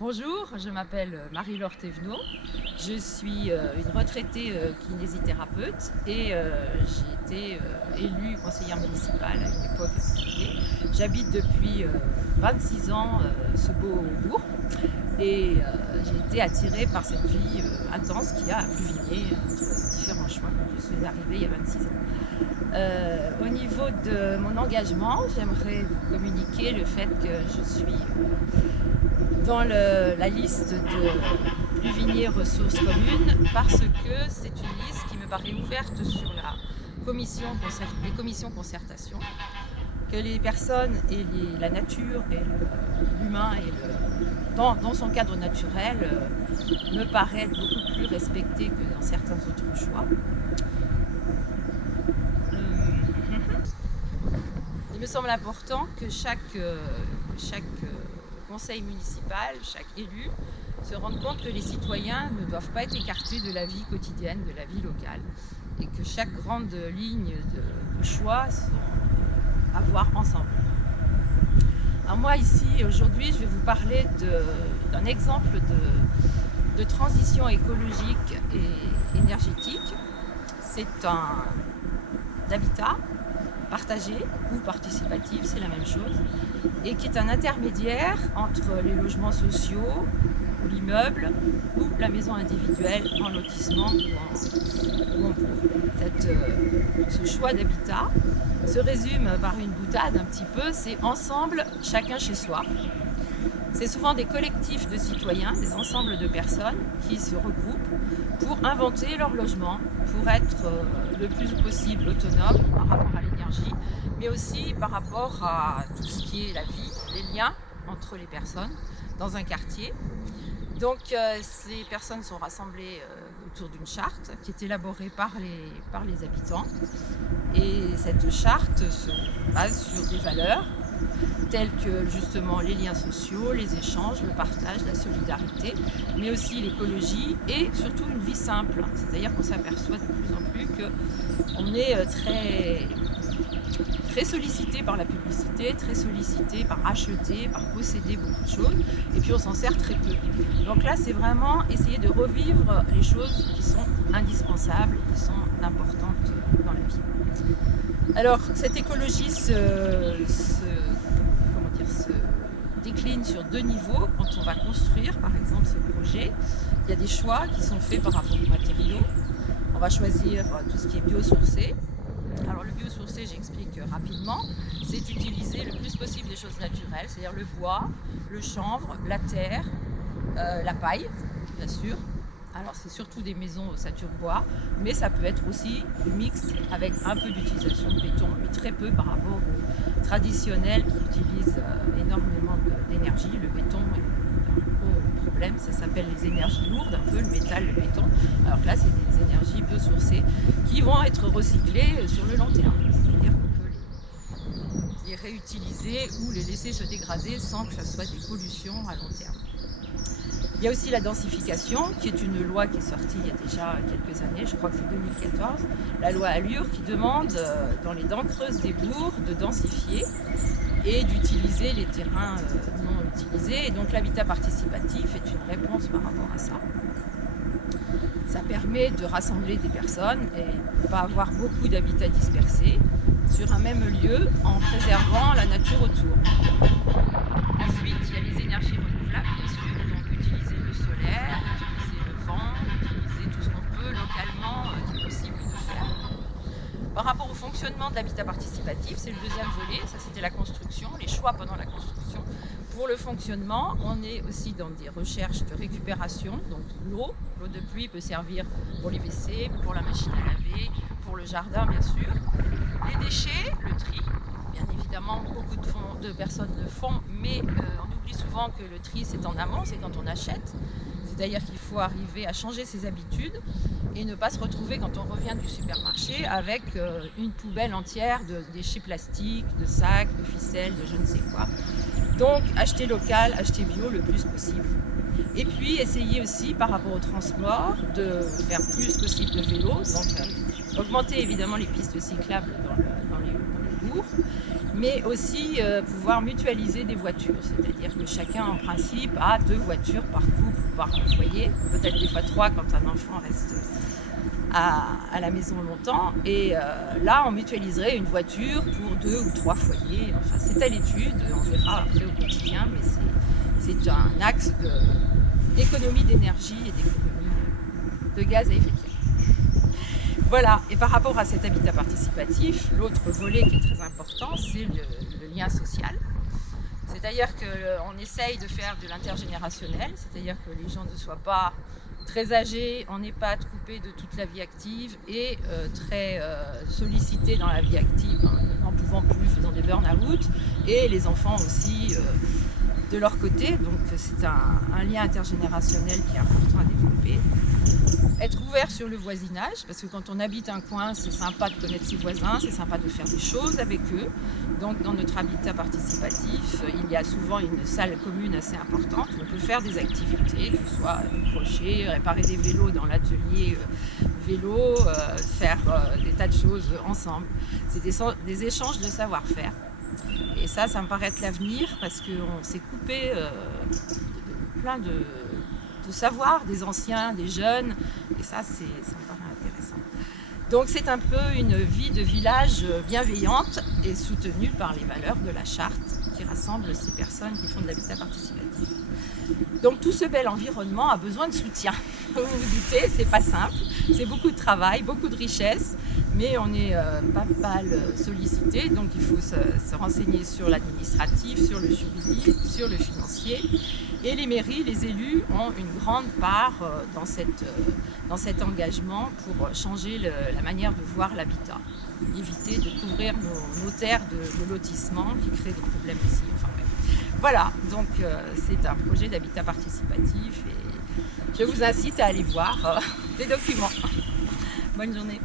Bonjour, je m'appelle Marie-Laure Thévenot. Je suis une retraitée kinésithérapeute et j'ai été élue conseillère municipale à une époque activée. J'habite depuis 26 ans ce beau bourg et j'ai été attirée par cette vie intense qu'il y a à Pluvigné entre différents choix quand je suis arrivée il y a 26 ans. Au niveau de mon engagement, j'aimerais vous communiquer le fait que je suis dans la liste de Pluvigné Ressources Communes parce que c'est une liste qui me paraît ouverte sur les commissions concertation, que les personnes et la nature et l'humain dans son cadre naturel me paraît être beaucoup plus respecté que dans certains autres choix. Il me semble important que chaque conseil municipal, chaque élu, se rende compte que les citoyens ne doivent pas être écartés de la vie quotidienne, de la vie locale, et que chaque grande ligne de choix sont à voir ensemble. Alors moi ici, aujourd'hui, je vais vous parler d'un exemple de transition écologique et énergétique. C'est un habitat partagé ou participatif, c'est la même chose, et qui est un intermédiaire entre les logements sociaux, ou l'immeuble, ou la maison individuelle en lotissement ou en cour. Ce choix d'habitat se résume par une boutade un petit peu, c'est ensemble, chacun chez soi. C'est souvent des collectifs de citoyens, des ensembles de personnes qui se regroupent pour inventer leur logement, pour être le plus possible autonome par rapport à l'énergie, mais aussi par rapport à tout ce qui est la vie, les liens entre les personnes dans un quartier. Donc ces personnes sont rassemblées autour d'une charte qui est élaborée par les habitants. Et cette charte se base sur des valeurs tels que justement les liens sociaux, les échanges, le partage, la solidarité, mais aussi l'écologie et surtout une vie simple. C'est-à-dire qu'on s'aperçoit de plus en plus qu'on est très sollicité par la publicité, très sollicité par acheter, par posséder beaucoup de choses, et puis on s'en sert très peu. Donc là, c'est vraiment essayer de revivre les choses qui sont indispensables, qui sont importantes dans la vie. Alors, cette écologie se décline sur deux niveaux. Quand on va construire, par exemple, ce projet, il y a des choix qui sont faits par rapport aux matériaux. On va choisir tout ce qui est biosourcé. Alors, le biosourcé, j'explique rapidement, c'est utiliser le plus possible des choses naturelles, c'est-à-dire le bois, le chanvre, la terre, la paille, bien sûr. Alors c'est surtout des maisons ossature bois, mais ça peut être aussi du mix avec un peu d'utilisation de béton, mais très peu par rapport aux traditionnels qui utilisent énormément d'énergie. Le béton est un gros problème, ça s'appelle les énergies lourdes, un peu le métal, le béton. Alors que là c'est des énergies biosourcées qui vont être recyclées sur le long terme. C'est-à-dire qu'on peut les réutiliser ou les laisser se dégrader sans que ça soit des pollutions à long terme. Il y a aussi la densification, qui est une loi qui est sortie il y a déjà quelques années, je crois que c'est 2014, la loi Allure qui demande dans les dents creuses des bourgs de densifier et d'utiliser les terrains non utilisés. Et donc l'habitat participatif est une réponse par rapport à ça. Ça permet de rassembler des personnes et de ne pas avoir beaucoup d'habitats dispersés sur un même lieu en préservant la nature autour. Ensuite, il y a les énergies renouvelables, bien sûr. Utiliser le solaire, utiliser le vent, utiliser tout ce qu'on peut localement qui est possible de faire. Par rapport au fonctionnement de l'habitat participatif, c'est le deuxième volet, ça c'était la construction, les choix pendant la construction. Pour le fonctionnement, on est aussi dans des recherches de récupération, donc l'eau de pluie peut servir pour les WC, pour la machine à laver, pour le jardin bien sûr. Les déchets, le tri, bien évidemment beaucoup de personnes le font, mais on oublie souvent que le tri c'est en amont, c'est quand on achète. C'est-à-dire qu'il faut arriver à changer ses habitudes et ne pas se retrouver quand on revient du supermarché avec une poubelle entière de déchets plastiques, de sacs, de ficelles, de je ne sais quoi. Donc acheter local, acheter bio le plus possible. Et puis essayer aussi par rapport au transport de faire plus possible de vélo, donc augmenter évidemment les pistes cyclables dans les bourgs mais aussi pouvoir mutualiser des voitures, c'est-à-dire que chacun en principe a 2 voitures par couple ou par foyer, peut-être des fois 3 quand un enfant reste à la maison longtemps, et là on mutualiserait une voiture pour 2 ou 3 foyers, enfin c'est à l'étude, on verra après au quotidien, mais c'est un axe d'économie d'énergie et d'économie de gaz à effet de serre. Voilà, et par rapport à cet habitat participatif, l'autre volet qui est très important, c'est le lien social. C'est-à-dire qu'on essaye de faire de l'intergénérationnel, c'est-à-dire que les gens ne soient pas très âgés, en EHPAD, coupés de toute la vie active et très sollicités dans la vie active, n'en pouvant plus, faisant des burn-out, et les enfants aussi de leur côté. Donc c'est un lien intergénérationnel qui est important à développer. Être ouvert sur le voisinage, parce que quand on habite un coin, c'est sympa de connaître ses voisins, c'est sympa de faire des choses avec eux. Donc dans notre habitat participatif, il y a souvent une salle commune assez importante où on peut faire des activités, que ce soit crochet, réparer des vélos dans l'atelier vélo, faire des tas de choses ensemble. C'est des échanges de savoir-faire. Et ça me paraît être l'avenir, parce qu'on s'est coupé de plein de savoir des anciens, des jeunes, et ça me paraît intéressant. Donc c'est un peu une vie de village bienveillante et soutenue par les valeurs de la charte qui rassemble ces personnes qui font de l'habitat participatif. Donc tout ce bel environnement a besoin de soutien. Vous vous doutez, c'est pas simple, c'est beaucoup de travail, beaucoup de richesse, mais on est pas mal sollicité, donc il faut se renseigner sur l'administratif, sur le juridique, sur le financier. Et les mairies, les élus ont une grande part dans cet engagement pour changer la manière de voir l'habitat, éviter de couvrir nos terres de lotissement qui créent des problèmes ici. Enfin, bref. Voilà, donc c'est un projet d'habitat participatif et je vous incite à aller voir les documents. Bonne journée.